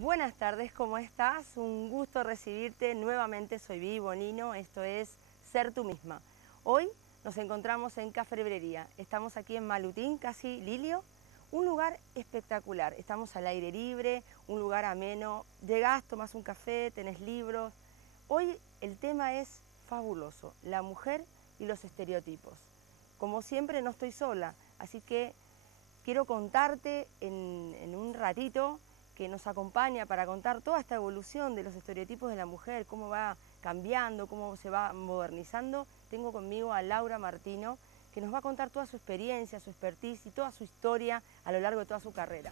Buenas tardes, ¿cómo estás? Un gusto recibirte nuevamente, soy Vivi Bonino, esto es Ser Tú Misma. Hoy nos encontramos en Cafebrería, estamos aquí en Malutín, casi Lilio, un lugar espectacular, estamos al aire libre, un lugar ameno, llegás, tomás un café, tenés libros. Hoy el tema es fabuloso, la mujer y los estereotipos. Como siempre no estoy sola, así que quiero contarte en un ratito que nos acompaña para contar toda esta evolución de los estereotipos de la mujer, cómo va cambiando, cómo se va modernizando. Tengo conmigo a Laura Martino, que nos va a contar toda su experiencia, su expertise y toda su historia a lo largo de toda su carrera.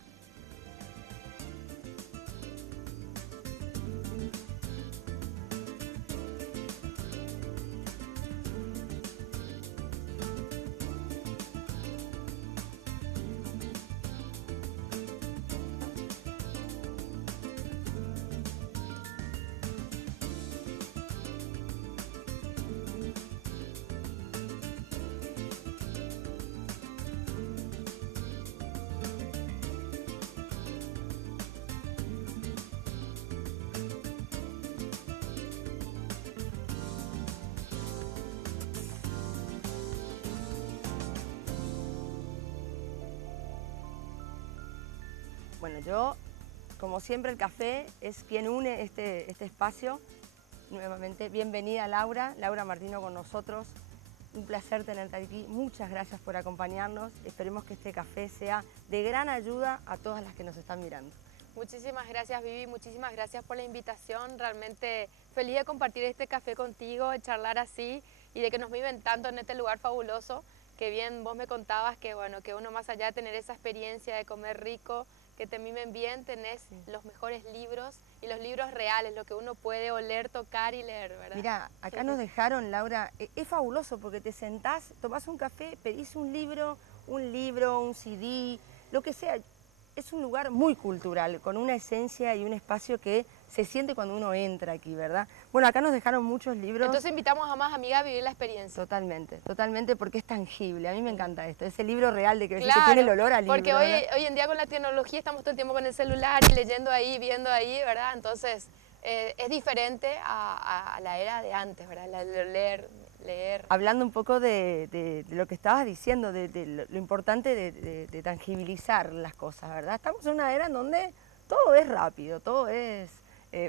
Bueno, yo, como siempre, el café es quien une este espacio. Nuevamente, bienvenida Laura Martino con nosotros. Un placer tenerte aquí. Muchas gracias por acompañarnos. Esperemos que este café sea de gran ayuda a todas las que nos están mirando. Muchísimas gracias, Vivi, muchísimas gracias por la invitación. Realmente feliz de compartir este café contigo, de charlar así y de que nos viven tanto en este lugar fabuloso. Que bien vos me contabas que, bueno, que uno más allá de tener esa experiencia de comer rico, que te mimen bien, tenés los mejores libros y los libros reales, lo que uno puede oler, tocar y leer, ¿verdad? Mira, acá nos dejaron, Laura, es fabuloso porque te sentás, tomás un café, pedís un libro, un CD, lo que sea. Es un lugar muy cultural, con una esencia y un espacio que se siente cuando uno entra aquí, ¿verdad? Bueno, acá nos dejaron muchos libros. Entonces invitamos a más amigas a vivir la experiencia. Totalmente, totalmente, porque es tangible. A mí me encanta esto, ese libro real de que Claro, tiene el olor al libro. Porque hoy en día con la tecnología estamos todo el tiempo con el celular y leyendo ahí, viendo ahí, ¿verdad? Entonces es diferente a la era de antes, ¿verdad? La de leer. Hablando un poco de lo que estabas diciendo, de lo importante de tangibilizar las cosas, ¿verdad? Estamos en una era en donde todo es rápido, todo es...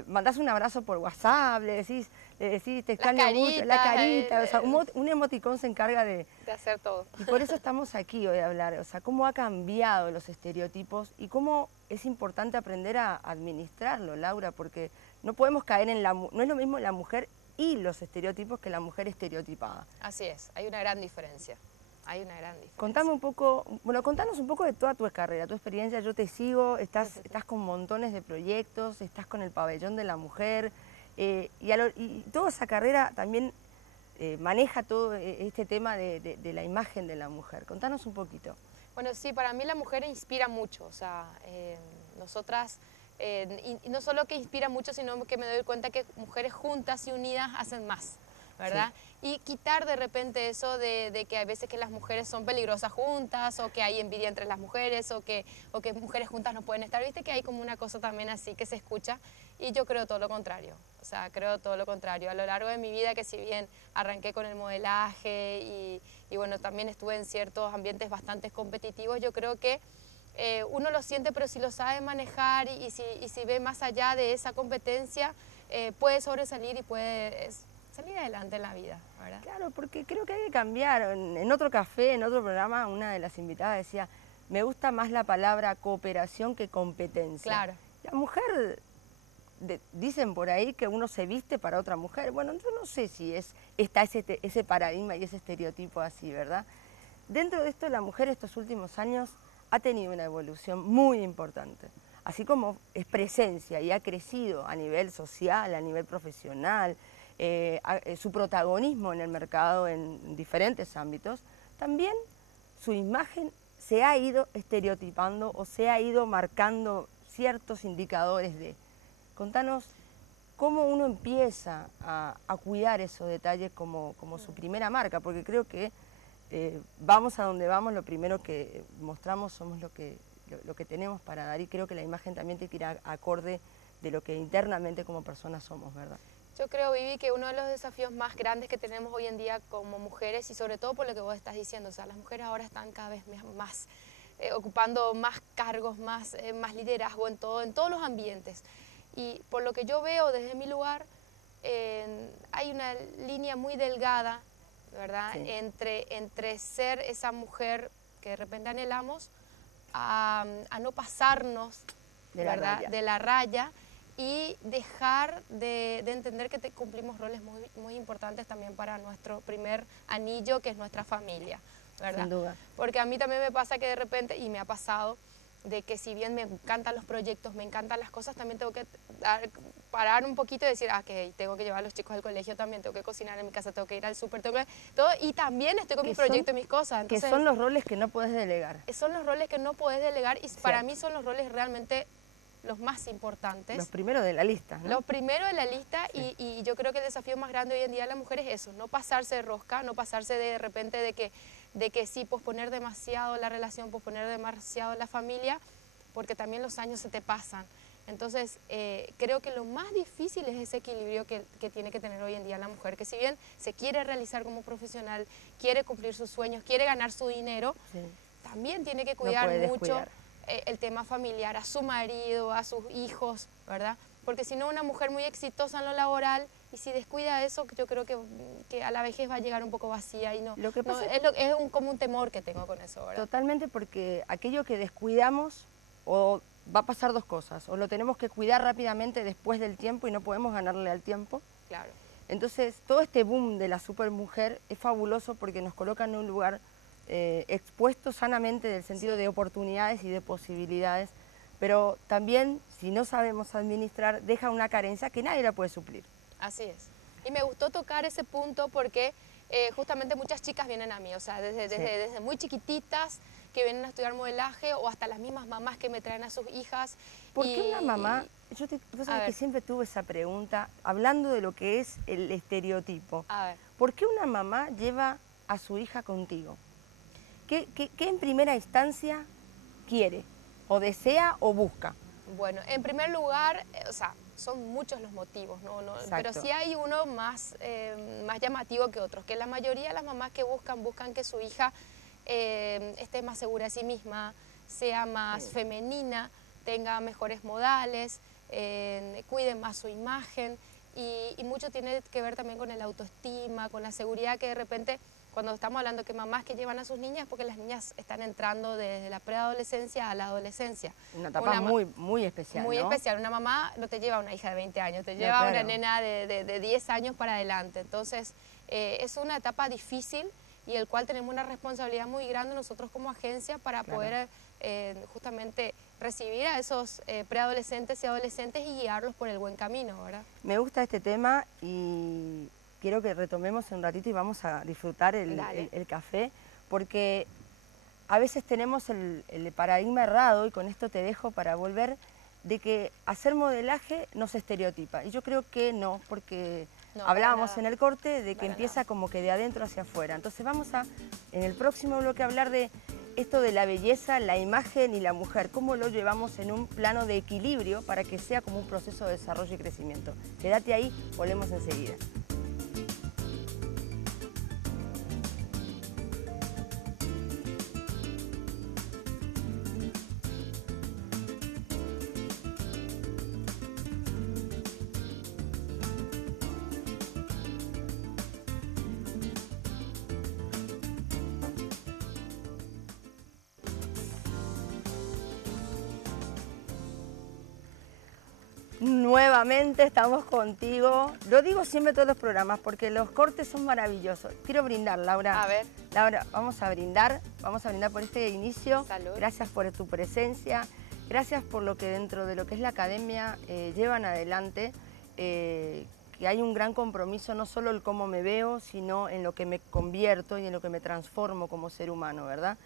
mandás un abrazo por WhatsApp, le decís te extraño mucho, la carita, o sea, un emoticón se encarga de hacer todo. Y por eso estamos aquí hoy a hablar, o sea, cómo ha cambiado los estereotipos y cómo es importante aprender a administrarlo, Laura, porque no podemos caer en no es lo mismo la mujer y los estereotipos que la mujer estereotipada. Así es, hay una gran diferencia. Hay una gran diferencia. Contame un poco, bueno, contanos un poco de toda tu carrera, tu experiencia. Yo te sigo, estás con montones de proyectos, estás con el pabellón de la mujer y toda esa carrera también maneja todo este tema de la imagen de la mujer. Contanos un poquito. Bueno, sí, para mí la mujer inspira mucho, o sea, nosotras, y no solo que inspira mucho, sino que me doy cuenta que mujeres juntas y unidas hacen más, ¿verdad? Sí. Y quitar de repente eso de que a veces que las mujeres son peligrosas juntas, o que hay envidia entre las mujeres, o que mujeres juntas no pueden estar, viste que hay como una cosa también así que se escucha, y yo creo todo lo contrario, o sea, creo todo lo contrario. A lo largo de mi vida, que si bien arranqué con el modelaje y bueno, también estuve en ciertos ambientes bastante competitivos, yo creo que uno lo siente, pero si lo sabe manejar y si ve más allá de esa competencia, puede sobresalir y puede salir adelante en la vida, ¿verdad? Claro, porque creo que hay que cambiar. En otro café, en otro programa, una de las invitadas decía, me gusta más la palabra cooperación que competencia. Claro. La mujer, dicen por ahí que uno se viste para otra mujer. Bueno, yo no sé si está ese paradigma y ese estereotipo así, ¿verdad? Dentro de esto, la mujer estos últimos años ha tenido una evolución muy importante. Así como es presencia y ha crecido a nivel social, a nivel profesional, su protagonismo en el mercado en diferentes ámbitos, también su imagen se ha ido estereotipando o se ha ido marcando ciertos indicadores de... Contanos cómo uno empieza a cuidar esos detalles como su primera marca, porque creo que vamos a donde vamos, lo primero que mostramos somos lo que lo que tenemos para dar, y creo que la imagen también tiene que ir acorde de lo que internamente como personas somos, ¿verdad? Yo creo, Vivi, que uno de los desafíos más grandes que tenemos hoy en día como mujeres, y sobre todo por lo que vos estás diciendo, o sea, las mujeres ahora están cada vez más ocupando más cargos, más liderazgo en todos los ambientes. Y por lo que yo veo desde mi lugar, hay una línea muy delgada, ¿verdad? Sí. Entre ser esa mujer que de repente anhelamos a no pasarnos, ¿verdad? De la raya, y dejar de entender que cumplimos roles muy importantes también para nuestro primer anillo, que es nuestra familia, ¿verdad? Sin duda. Porque a mí también me pasa que de repente, y me ha pasado, de que si bien me encantan los proyectos, me encantan las cosas, también tengo que parar un poquito y decir, ok, tengo que llevar a los chicos al colegio también, tengo que cocinar en mi casa, tengo que ir al súper, tengo que todo, y también estoy con mis proyectos y mis cosas. Entonces, que son los roles que no puedes delegar. Son los roles que no podés delegar, y para mí son los roles realmente los más importantes. Los primeros de la lista, ¿no? Los primeros de la lista, sí. y yo creo que el desafío más grande hoy en día de la mujer es eso, no pasarse de rosca, no pasarse de repente de que sí, posponer demasiado la relación, posponer demasiado la familia, porque también los años se te pasan. Entonces, creo que lo más difícil es ese equilibrio que tiene que tener hoy en día la mujer, que si bien se quiere realizar como profesional, quiere cumplir sus sueños, quiere ganar su dinero, sí, también tiene que cuidar mucho el tema familiar, a su marido, a sus hijos, ¿verdad? Porque si no, una mujer muy exitosa en lo laboral, y si descuida eso, yo creo que a la vejez va a llegar un poco vacía, y no, lo que pasa es como un temor que tengo con eso, ¿verdad? Totalmente, porque aquello que descuidamos, o va a pasar dos cosas: o lo tenemos que cuidar rápidamente después del tiempo y no podemos ganarle al tiempo. Claro. Entonces, todo este boom de la supermujer es fabuloso porque nos coloca en un lugar expuesto sanamente, del sentido de oportunidades y de posibilidades, pero también, si no sabemos administrar, deja una carencia que nadie la puede suplir. Así es. Y me gustó tocar ese punto porque justamente muchas chicas vienen a mí, o sea, desde muy chiquititas, que vienen a estudiar modelaje, o hasta las mismas mamás que me traen a sus hijas. ¿Por qué una mamá? Vos sabés que siempre tuve esa pregunta, hablando de lo que es el estereotipo. A ver. ¿Por qué una mamá lleva a su hija contigo? ¿Qué en primera instancia quiere, o desea, o busca? Bueno, en primer lugar, o sea, son muchos los motivos, ¿no? Pero sí hay uno más llamativo que otros, que la mayoría de las mamás que buscan que su hija esté más segura de sí misma, sea más femenina, tenga mejores modales, cuide más su imagen, y mucho tiene que ver también con el autoestima, con la seguridad, que de repente, cuando estamos hablando que mamás que llevan a sus niñas, porque las niñas están entrando desde la preadolescencia a la adolescencia. Una etapa muy especial, muy ¿no? especial. Una mamá no te lleva a una hija de 20 años, te lleva a una nena de 10 años para adelante. Entonces, es una etapa difícil, y el cual tenemos una responsabilidad muy grande nosotros como agencia para poder justamente recibir a esos preadolescentes y adolescentes y guiarlos por el buen camino, ¿verdad? Me gusta este tema, y quiero que retomemos un ratito y vamos a disfrutar el café, porque a veces tenemos el paradigma errado, y con esto te dejo para volver, de que hacer modelaje nos estereotipa. Y yo creo que no, porque hablábamos en el corte de que empieza como que de adentro hacia afuera. Entonces vamos en el próximo bloque, a hablar de esto de la belleza, la imagen y la mujer, cómo lo llevamos en un plano de equilibrio para que sea como un proceso de desarrollo y crecimiento. Quédate ahí, volvemos enseguida. Nuevamente estamos contigo. Lo digo siempre en todos los programas porque los cortes son maravillosos. Quiero brindar, Laura. A ver. Laura, vamos a brindar por este inicio. Salud. Gracias por tu presencia, gracias por lo que dentro de lo que es la academia llevan adelante, que hay un gran compromiso, no solo en cómo me veo, sino en lo que me convierto y en lo que me transformo como ser humano, ¿verdad?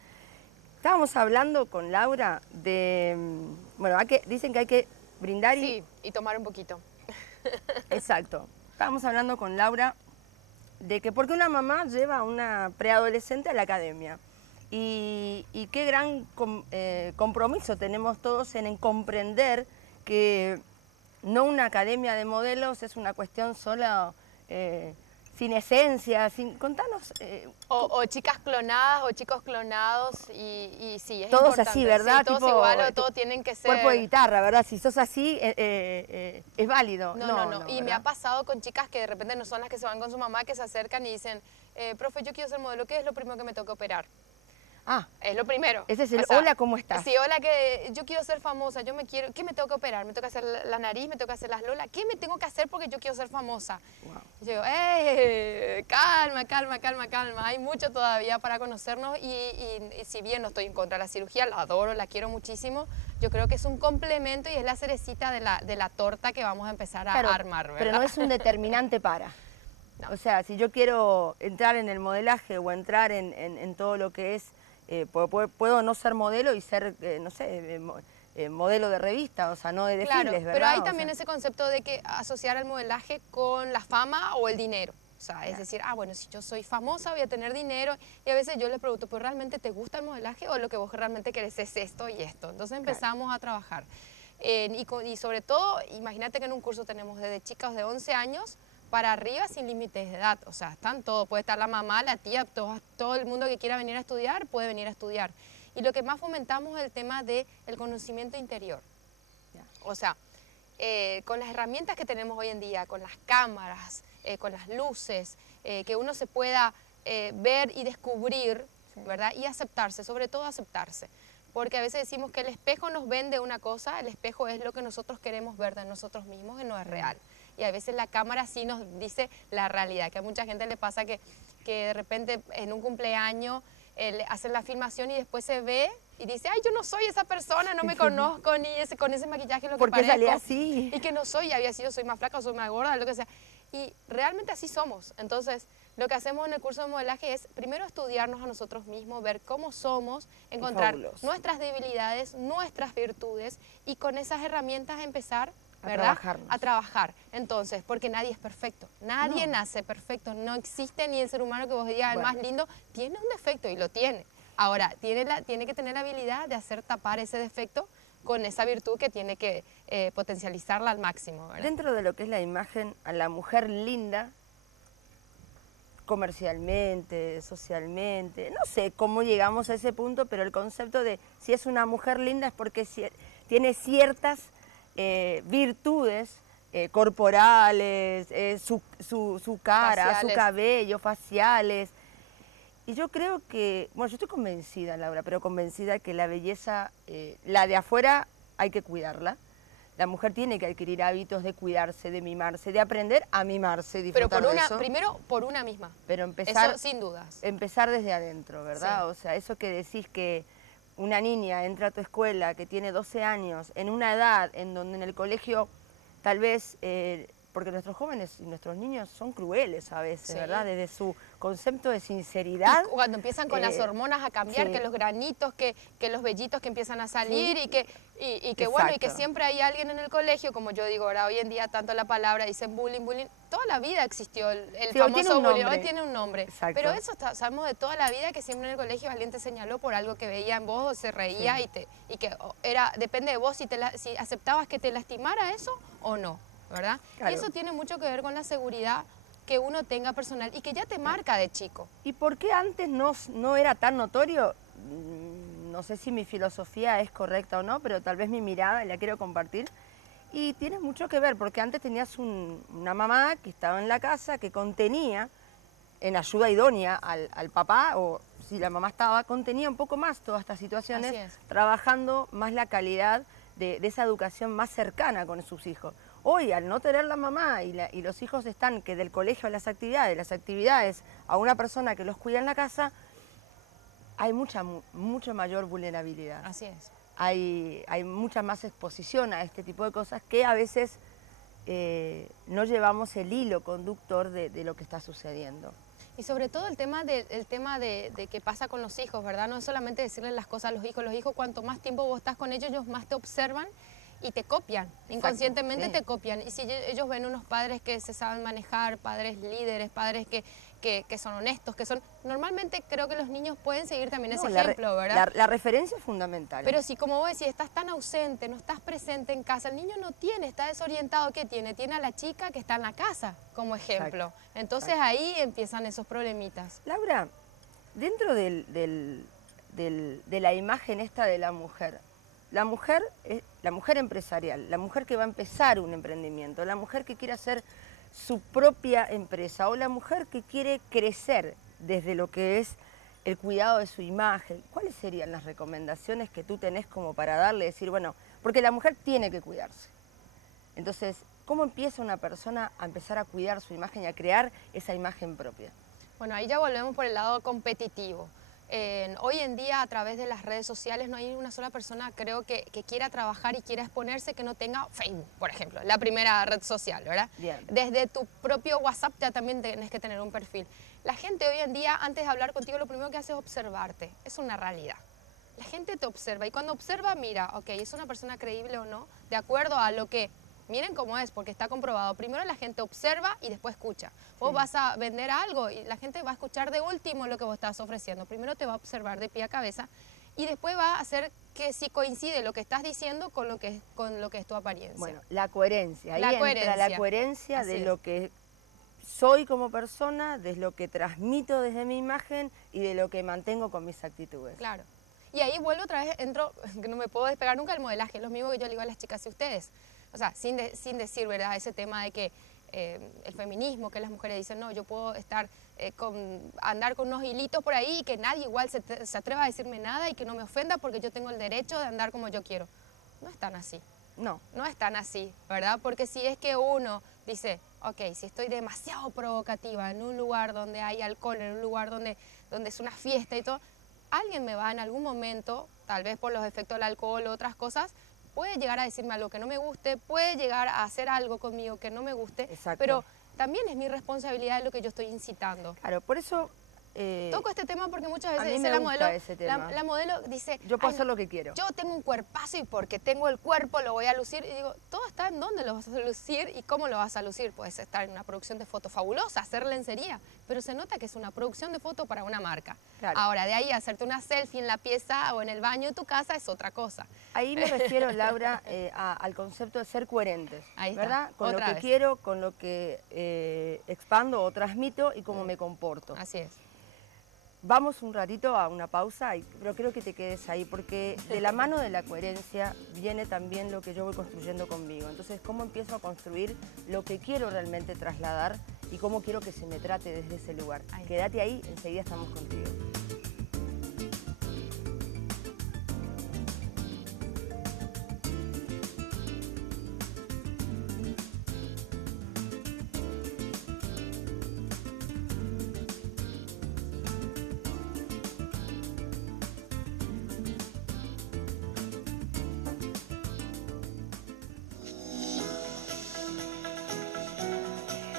Estábamos hablando con Laura de, bueno, dicen que hay que brindar y tomar un poquito. Exacto. Estábamos hablando con Laura de que por qué una mamá lleva a una preadolescente a la academia. y qué gran compromiso tenemos todos en comprender que no una academia de modelos es una cuestión sola sin esencia, contanos. O chicas clonadas o chicos clonados y sí, es todos importante. así, ¿verdad? Sí, todos tipo, igual o todos tienen que ser... Cuerpo de guitarra, ¿verdad? Si sos así, es válido. No. Y ¿verdad? me ha pasado con chicas que de repente no son las que se van con su mamá, que se acercan y dicen, profe, yo quiero ser modelo, ¿qué es lo primero que me toca operar? Ah, es lo primero. Ese es el hola, ¿cómo estás? Sí, hola, que yo quiero ser famosa, ¿qué me tengo que operar? ¿Me tengo que hacer la nariz? ¿Me tengo que hacer las lolas? ¿Qué me tengo que hacer porque yo quiero ser famosa? Wow. Y yo digo, calma, hay mucho todavía para conocernos y si bien no estoy en contra de la cirugía, la adoro, la quiero muchísimo, yo creo que es un complemento y es la cerecita de la torta que vamos a empezar a armar, ¿verdad? Pero no es un determinante para. No. O sea, si yo quiero entrar en el modelaje o entrar en todo lo que es... puedo no ser modelo y ser, no sé, modelo de revista, o sea, no de desfiles, claro, ¿verdad? Pero hay también ese concepto de que asociar el modelaje con la fama o el dinero. O sea, es decir, bueno, si yo soy famosa voy a tener dinero. Y a veces yo les pregunto, ¿pues realmente te gusta el modelaje o lo que vos realmente querés es esto y esto? Entonces empezamos a trabajar. Y sobre todo, imagínate que en un curso tenemos desde chicas de 11 años para arriba sin límites de edad, o sea, están todos, puede estar la mamá, la tía, todo el mundo que quiera venir a estudiar puede venir a estudiar. Y lo que más fomentamos es el tema del conocimiento interior. O sea, con las herramientas que tenemos hoy en día, con las cámaras, con las luces, que uno se pueda ver y descubrir, ¿verdad? Y aceptarse, sobre todo aceptarse. Porque a veces decimos que el espejo nos vende una cosa, el espejo es lo que nosotros queremos ver de nosotros mismos y no es real. Y a veces la cámara sí nos dice la realidad, que a mucha gente le pasa que de repente en un cumpleaños hacen la filmación y después se ve y dice, ay, yo no soy esa persona, no me conozco, ni con ese maquillaje lo que porque parezco. salí así. Y que no soy, había sido, soy más flaca o soy más gorda, lo que sea. Y realmente así somos. Entonces, lo que hacemos en el curso de modelaje es primero estudiarnos a nosotros mismos, ver cómo somos, encontrar nuestras debilidades, nuestras virtudes y con esas herramientas empezar, ¿verdad? A trabajar. Entonces, porque nadie es perfecto, nadie nace perfecto, no existe ni el ser humano que vos digas el más lindo, tiene un defecto y lo tiene. Ahora, tiene que tener la habilidad de hacer tapar ese defecto con esa virtud que tiene que potencializarla al máximo, ¿verdad? Dentro de lo que es la imagen, a la mujer linda, comercialmente, socialmente, no sé cómo llegamos a ese punto, pero el concepto de si es una mujer linda es porque tiene ciertas virtudes corporales, su cara, faciales, su cabello, faciales. Y yo creo que, bueno, yo estoy convencida, Laura, pero convencida que la belleza, la de afuera, hay que cuidarla. La mujer tiene que adquirir hábitos de cuidarse, de mimarse, de aprender a mimarse, disfrutar de eso. Primero por una misma. Pero empezar, eso sin dudas. Empezar desde adentro, ¿verdad? Sí. O sea, eso que decís que una niña entra a tu escuela que tiene 12 años, en una edad en donde en el colegio tal vez, porque nuestros jóvenes y nuestros niños son crueles a veces, ¿verdad? Desde su concepto de sinceridad. Y cuando empiezan con las hormonas a cambiar, que los granitos, que los vellitos que empiezan a salir y que bueno, y que siempre hay alguien en el colegio, como yo digo ahora, hoy en día tanto la palabra dicen bullying, toda la vida existió el famoso bullying, hoy tiene un nombre. Exacto. Pero eso sabemos de toda la vida que siempre en el colegio alguien te señaló por algo que veía en vos o se reía y que depende de vos si aceptabas que te lastimara eso o no, ¿verdad? Claro. Y eso tiene mucho que ver con la seguridad que uno tenga personal y que ya te marca de chico. ¿Y por qué antes no era tan notorio? No sé si mi filosofía es correcta o no, pero tal vez mi mirada la quiero compartir. Y tiene mucho que ver, porque antes tenías una mamá que estaba en la casa, que contenía, en ayuda idónea al papá, o si la mamá estaba, contenía un poco más todas estas situaciones, trabajando más la calidad de esa educación más cercana con sus hijos. Hoy, al no tener la mamá y los hijos están que del colegio a las actividades a una persona que los cuida en la casa, hay mucha mayor vulnerabilidad. Así es. Hay mucha más exposición a este tipo de cosas que a veces no llevamos el hilo conductor de lo que está sucediendo. Y sobre todo el tema de qué pasa con los hijos, ¿verdad? No es solamente decirles las cosas a los hijos cuanto más tiempo vos estás con ellos más te observan y te copian, inconscientemente te copian. Y si ellos ven unos padres que se saben manejar, padres líderes, padres que que son honestos, que son... Normalmente creo que los niños pueden seguir también ese la ejemplo, ¿verdad? La referencia es fundamental. Pero si, como vos decís, estás tan ausente, no estás presente en casa, el niño no tiene, está desorientado, ¿qué tiene? Tiene a la chica que está en la casa como ejemplo. Exacto. Entonces Exacto. ahí empiezan esos problemitas. Laura, dentro de la imagen esta de la mujer empresarial, la mujer que va a empezar un emprendimiento, la mujer que quiere hacer su propia empresa o la mujer que quiere crecer desde lo que es el cuidado de su imagen, ¿cuáles serían las recomendaciones que tú tenés como para darle, decir, bueno, porque la mujer tiene que cuidarse? Entonces, ¿cómo empieza una persona a empezar a cuidar su imagen y a crear esa imagen propia? Bueno, ahí ya volvemos por el lado competitivo. Hoy en día, a través de las redes sociales, no hay una sola persona, creo, que quiera trabajar y quiera exponerse que no tenga Facebook, por ejemplo, la primera red social, ¿verdad? Bien. Desde tu propio WhatsApp ya también tenés que tener un perfil. La gente hoy en día, antes de hablar contigo, lo primero que hace es observarte. Es una realidad. La gente te observa y cuando observa, mira, ok, ¿es una persona creíble o no? De acuerdo a lo que... Miren cómo es, porque está comprobado. Primero la gente observa y después escucha. Vos vas a vender algo y la gente va a escuchar de último lo que vos estás ofreciendo. Primero te va a observar de pie a cabeza y después va a hacer que si coincide lo que estás diciendo con lo que es tu apariencia. Bueno, la coherencia. Ahí La entra coherencia. la coherencia Así de es. lo que soy como persona, de lo que transmito desde mi imagen y de lo que mantengo con mis actitudes. Claro. Y ahí vuelvo otra vez, entro, que no me puedo despegar nunca del modelaje, lo mismo que yo le digo a las chicas y ustedes. O sea, sin decir, ¿verdad?, ese tema de que el feminismo, que las mujeres dicen, no, yo puedo estar andar con unos hilitos por ahí y que nadie igual se atreva a decirme nada y que no me ofenda porque yo tengo el derecho de andar como yo quiero. No es tan así. No. No es tan así, ¿verdad? Porque si es que uno dice, ok, si estoy demasiado provocativa en un lugar donde hay alcohol, en un lugar donde es una fiesta y todo, alguien me va en algún momento, tal vez por los efectos del alcohol o otras cosas, puede llegar a decirme algo que no me guste, puede llegar a hacer algo conmigo que no me guste, Exacto. pero también es mi responsabilidad de lo que yo estoy incitando. Claro, por eso... Toco este tema porque muchas a veces mí dice me la gusta modelo, ese tema. la modelo dice, Yo puedo "Ay, hacer lo que quiero". yo tengo un cuerpazo y porque tengo el cuerpo lo voy a lucir. Y digo, todo está en dónde lo vas a lucir y cómo lo vas a lucir. Puedes estar en una producción de foto fabulosa, hacer lencería, pero se nota que es una producción de foto para una marca. Claro. Ahora, de ahí a hacerte una selfie en la pieza o en el baño de tu casa es otra cosa. Ahí me refiero, Laura, al concepto de ser coherentes, Ahí está, ¿verdad? Con otra lo que vez. quiero, con lo que expando o transmito y cómo me comporto. Así es. Vamos un ratito a una pausa, pero creo que te quedes ahí, porque de la mano de la coherencia viene también lo que yo voy construyendo conmigo. Entonces, ¿cómo empiezo a construir lo que quiero realmente trasladar y cómo quiero que se me trate desde ese lugar? Ahí. Quédate ahí, enseguida estamos contigo.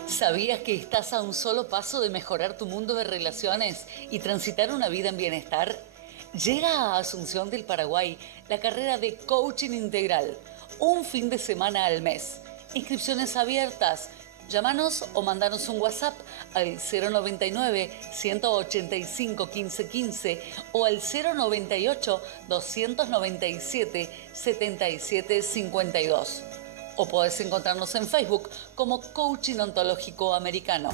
¿Sabías que estás a un solo paso de mejorar tu mundo de relaciones y transitar una vida en bienestar? Llega a Asunción del Paraguay la carrera de Coaching Integral, un fin de semana al mes. Inscripciones abiertas. Llámanos o mandanos un WhatsApp al 099-185-1515 o al 098-297-7752. O podés encontrarnos en Facebook como Coaching Ontológico Americano.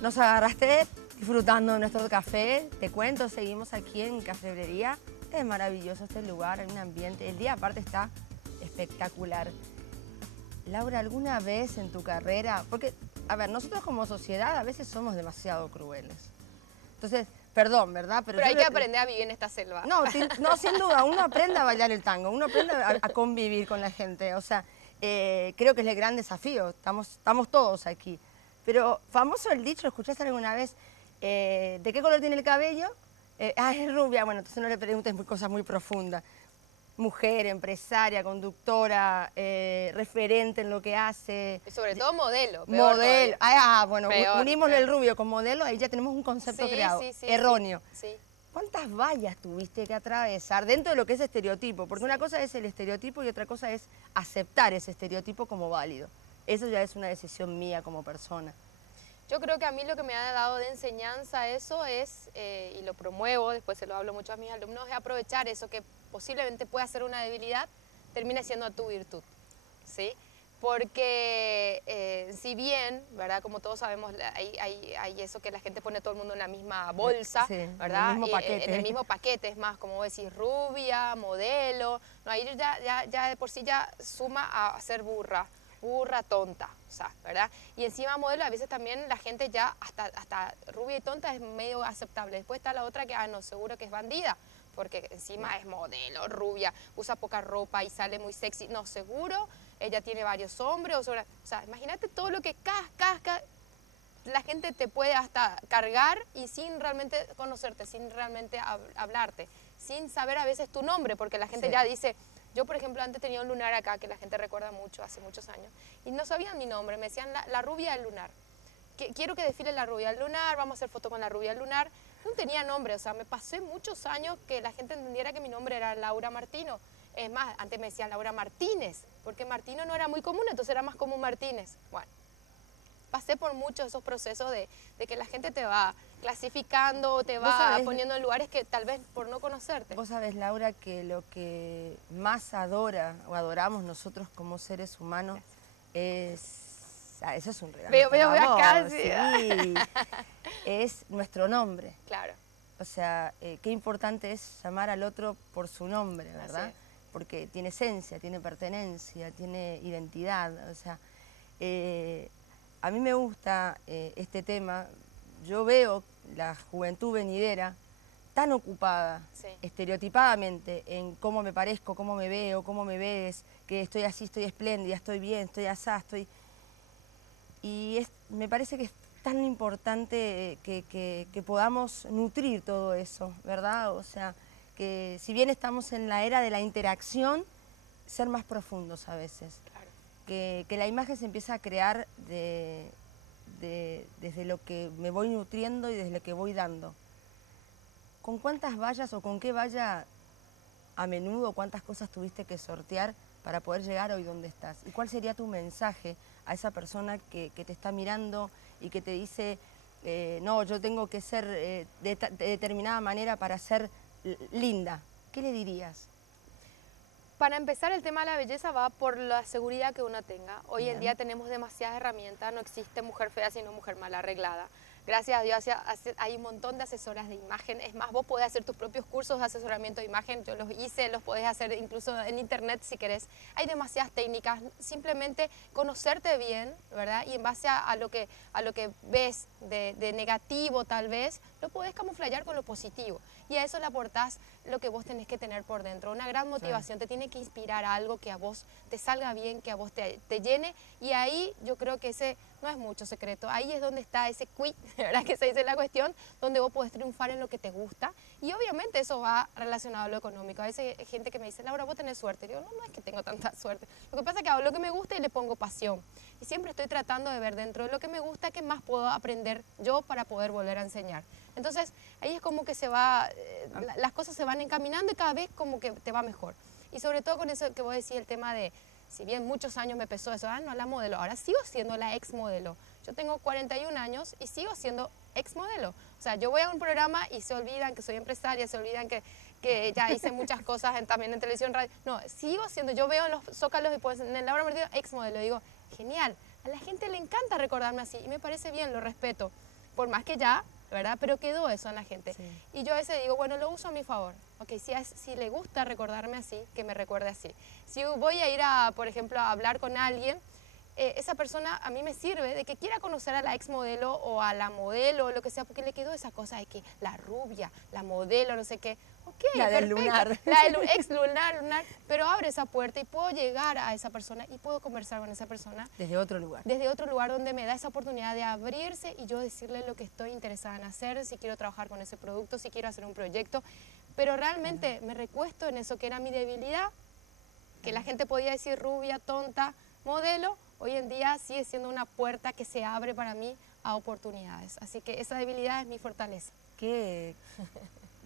Nos agarraste disfrutando de nuestro café. Te cuento, seguimos aquí en Cafebrería. Es maravilloso este lugar, hay un ambiente. El día aparte está espectacular. Laura, ¿alguna vez en tu carrera? Porque, a ver, nosotros como sociedad a veces somos demasiado crueles. Entonces, perdón, ¿verdad? Pero hay que aprender a vivir en esta selva. No, sin duda, uno aprende a bailar el tango, uno aprende a convivir con la gente. O sea, creo que es el gran desafío, estamos todos aquí. Pero famoso el dicho, ¿lo escuchaste alguna vez? ¿De qué color tiene el cabello? Es rubia. Bueno, entonces no le preguntes cosas muy profundas. Mujer, empresaria, conductora, referente en lo que hace. Y sobre todo modelo. Modelo. Bueno, Peor, unimos peor. el rubio con modelo, ahí ya tenemos un concepto Sí, creado, sí, sí, erróneo. Sí. ¿cuántas vallas tuviste que atravesar dentro de lo que es estereotipo? Porque una cosa es el estereotipo y otra cosa es aceptar ese estereotipo como válido. Eso ya es una decisión mía como persona. Yo creo que a mí lo que me ha dado de enseñanza eso es, y lo promuevo, después se lo hablo mucho a mis alumnos, es aprovechar eso que posiblemente pueda ser una debilidad, termine siendo tu virtud, ¿sí? Porque si bien, ¿verdad? Como todos sabemos, hay eso que la gente pone todo el mundo en la misma bolsa, Sí, ¿verdad? en el mismo paquete. En el mismo paquete, es más, como decir, rubia, modelo, no, ahí ya de por sí ya suma a ser burra, tonta, o sea, ¿verdad? Y encima modelo, a veces también la gente ya, hasta rubia y tonta es medio aceptable. Después está la otra que, no, seguro que es bandida, porque encima es modelo, rubia, usa poca ropa y sale muy sexy. No, seguro, ella tiene varios hombres, o sea, imagínate todo lo que casca, la gente te puede hasta cargar y sin realmente conocerte, sin realmente hablarte, sin saber a veces tu nombre, porque la gente ya dice... Yo, por ejemplo, antes tenía un lunar acá, que la gente recuerda mucho, hace muchos años, y no sabían mi nombre, me decían la rubia del lunar. Quiero que desfile la rubia del lunar, vamos a hacer foto con la rubia del lunar. No tenía nombre, o sea, me pasé muchos años que la gente entendiera que mi nombre era Laura Martino. Es más, antes me decían Laura Martínez, porque Martino no era muy común, entonces era más común Martínez. Bueno, pasé por muchos esos procesos de que la gente te va clasificando, te va poniendo en lugares que tal vez por no conocerte. Vos sabés, Laura, que lo que más adora o adoramos nosotros como seres humanos es... eso es un regalo. Veo acá, sí. Es nuestro nombre. Claro. O sea, qué importante es llamar al otro por su nombre, ¿verdad? Porque tiene esencia, tiene pertenencia, tiene identidad. O sea, a mí me gusta este tema. Yo veo la juventud venidera tan ocupada, estereotipadamente, en cómo me parezco, cómo me veo, cómo me ves, que estoy así, estoy espléndida, estoy bien, estoy asá, estoy... Y me parece que es tan importante que podamos nutrir todo eso, ¿verdad? O sea, que si bien estamos en la era de la interacción, ser más profundos a veces. Claro. Que la imagen se empieza a crear desde lo que me voy nutriendo y desde lo que voy dando. ¿Con cuántas vallas o con qué valla a menudo, cuántas cosas tuviste que sortear para poder llegar hoy donde estás? ¿Y cuál sería tu mensaje a esa persona que te está mirando y que te dice, no, yo tengo que ser de determinada manera para ser linda? ¿Qué le dirías? Para empezar, el tema de la belleza va por la seguridad que uno tenga. Hoy en día tenemos demasiadas herramientas, no existe mujer fea sino mujer mal arreglada. Gracias a Dios hay un montón de asesoras de imagen. Es más, vos podés hacer tus propios cursos de asesoramiento de imagen. Yo los hice, los podés hacer incluso en internet si querés. Hay demasiadas técnicas. Simplemente conocerte bien, ¿verdad? Y en base a lo que ves de negativo tal vez, lo podés camuflar con lo positivo. Y a eso le aportás lo que vos tenés que tener por dentro. Una gran motivación, te tiene que inspirar a algo que a vos te salga bien, que a vos te llene. Y ahí yo creo que ese no es mucho secreto. Ahí es donde está ese quit, ¿verdad? Que se dice la cuestión, donde vos podés triunfar en lo que te gusta. Y obviamente eso va relacionado a lo económico. A veces hay gente que me dice, Laura, vos tenés suerte. Y digo, no es que tengo tanta suerte. Lo que pasa es que hago lo que me gusta y le pongo pasión. Y siempre estoy tratando de ver dentro de lo que me gusta qué más puedo aprender yo para poder volver a enseñar. Entonces, ahí es como que las cosas se van encaminando y cada vez como que te va mejor. Y sobre todo con eso que vos decís, el tema de, si bien muchos años me pesó eso, no la modelo, ahora sigo siendo la ex modelo. Yo tengo 41 años y sigo siendo ex modelo. O sea, yo voy a un programa y se olvidan que soy empresaria, se olvidan que ya hice muchas cosas también en televisión, radio. No, sigo siendo, yo veo en los zócalos y pues en Laura Martino, ex modelo, digo, genial. A la gente le encanta recordarme así y me parece bien, lo respeto. Por más que ya, ¿verdad? Pero quedó eso en la gente. Sí. Y yo a veces digo, bueno, lo uso a mi favor. Ok, si le gusta recordarme así, que me recuerde así. Si voy a ir por ejemplo, a hablar con alguien, esa persona a mí me sirve de que quiera conocer a la ex modelo o a la modelo o lo que sea, porque le quedó esa cosa de que la rubia, la modelo, no sé qué. Ok, la del lunar. La del ex lunar, pero abre esa puerta y puedo llegar a esa persona y puedo conversar con esa persona. Desde otro lugar. Desde otro lugar donde me da esa oportunidad de abrirse y yo decirle lo que estoy interesada en hacer, si quiero trabajar con ese producto, si quiero hacer un proyecto. Pero realmente me recuesto en eso que era mi debilidad, que la gente podía decir rubia, tonta, modelo. Hoy en día sigue siendo una puerta que se abre para mí a oportunidades. Así que esa debilidad es mi fortaleza. Qué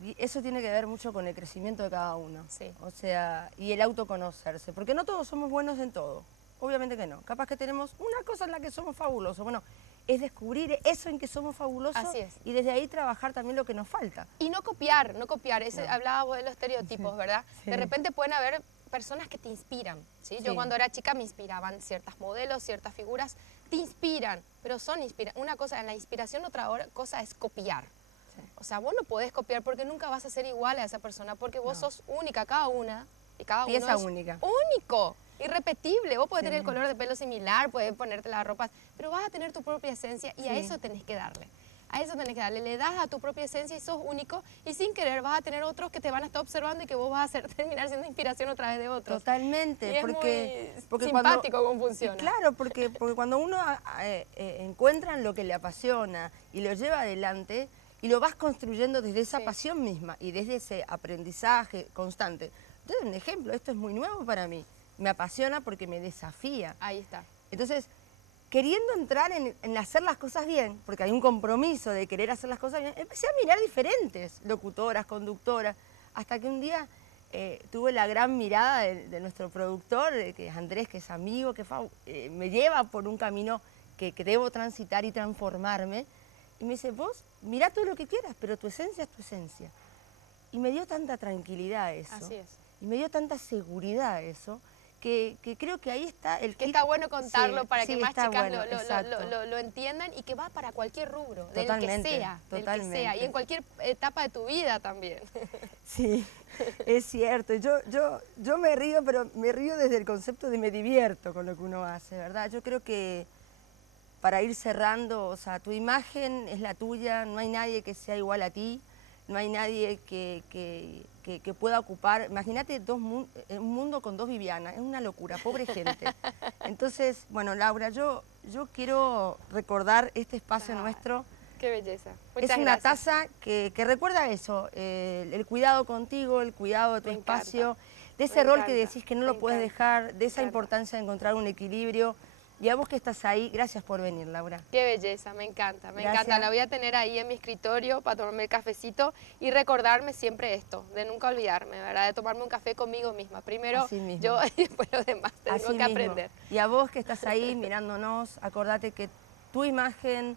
y eso tiene que ver mucho con el crecimiento de cada uno. Sí. O sea, y el autoconocerse, porque no todos somos buenos en todo. Obviamente que no. Capaz que tenemos una cosa en la que somos fabulosos. Bueno, es descubrir eso en que somos fabulosos. Así es. Y desde ahí trabajar también lo que nos falta. Y no copiar. Ese, No. Hablabas vos de los estereotipos, ¿verdad? Sí. De repente pueden haber personas que te inspiran, ¿sí? Yo Sí. cuando era chica me inspiraban ciertas modelos, ciertas figuras, te inspiran, pero son una cosa, en la inspiración otra cosa es copiar. Sí. O sea, vos no podés copiar porque nunca vas a ser igual a esa persona, porque vos No. sos única, cada una, y cada uno Pieza es única. único, irrepetible. Vos podés Sí. tener el color de pelo similar, podés ponerte las ropas, pero vas a tener tu propia esencia y a Sí. eso tenés que darle. A eso tenés que darle, le das a tu propia esencia y sos único y sin querer vas a tener otros que te van a estar observando y que vos vas a terminar siendo inspiración otra vez de otros. Totalmente. Y es porque muy cuando- simpático cómo funciona. Claro, porque cuando uno encuentra en lo que le apasiona y lo lleva adelante y lo vas construyendo desde esa Sí. pasión misma y desde ese aprendizaje constante. Yo doy un ejemplo, esto es muy nuevo para mí. Me apasiona porque me desafía. Ahí está. Entonces, queriendo entrar en hacer las cosas bien, porque hay un compromiso de querer hacer las cosas bien, empecé a mirar diferentes locutoras, conductoras, hasta que un día tuve la gran mirada de nuestro productor, que es Andrés, que es amigo, que me lleva por un camino que debo transitar y transformarme, y me dice, vos mirá todo lo que quieras, pero tu esencia es tu esencia. Y me dio tanta tranquilidad eso, Así es. y me dio tanta seguridad eso, que creo que ahí está el Que kit. está bueno contarlo Sí, para sí, que más está chicas bueno, exacto. lo entiendan y que va para cualquier rubro, Totalmente, del que sea, totalmente. y en cualquier etapa de tu vida también. Sí, es cierto. Yo me río, pero me río desde el concepto de me divierto con lo que uno hace, ¿verdad? Yo creo que para ir cerrando, o sea, tu imagen es la tuya, no hay nadie que sea igual a ti, no hay nadie que pueda ocupar. Imagínate un mundo con 2 Vivianas, es una locura, pobre gente. Entonces, bueno, Laura, yo quiero recordar este espacio nuestro. Qué belleza. Es Muchas una gracias. taza que recuerda eso, el cuidado contigo, el cuidado de tu Me encanta, espacio, de ese me rol que encanta, decís que no me lo puedes encanta, dejar, de esa me encanta. importancia de encontrar un equilibrio. Y a vos que estás ahí, gracias por venir, Laura. Qué belleza, me encanta, me Gracias. encanta. La voy a tener ahí en mi escritorio para tomarme el cafecito y recordarme siempre esto, de nunca olvidarme, ¿verdad? De tomarme un café conmigo misma. Primero Así mismo. yo y después los demás. Tengo Así que mismo. aprender. Y a vos que estás ahí mirándonos, acordate que tu imagen,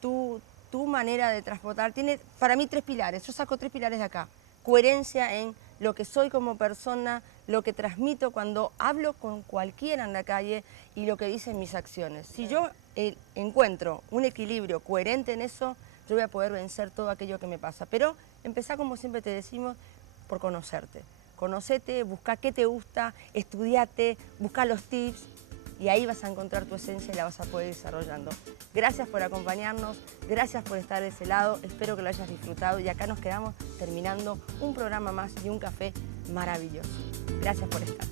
tu manera de transportar, tiene para mí 3 pilares. Yo saco 3 pilares de acá. Coherencia en lo que soy como persona, lo que transmito cuando hablo con cualquiera en la calle y lo que dicen mis acciones. Si yo encuentro un equilibrio coherente en eso, yo voy a poder vencer todo aquello que me pasa. Pero empezá, como siempre te decimos, por conocerte. Conocete, busca qué te gusta, estudiate, busca los tips y ahí vas a encontrar tu esencia y la vas a poder ir desarrollando. Gracias por acompañarnos, gracias por estar de ese lado, espero que lo hayas disfrutado y acá nos quedamos terminando un programa más y un café maravilloso. Gracias por estar.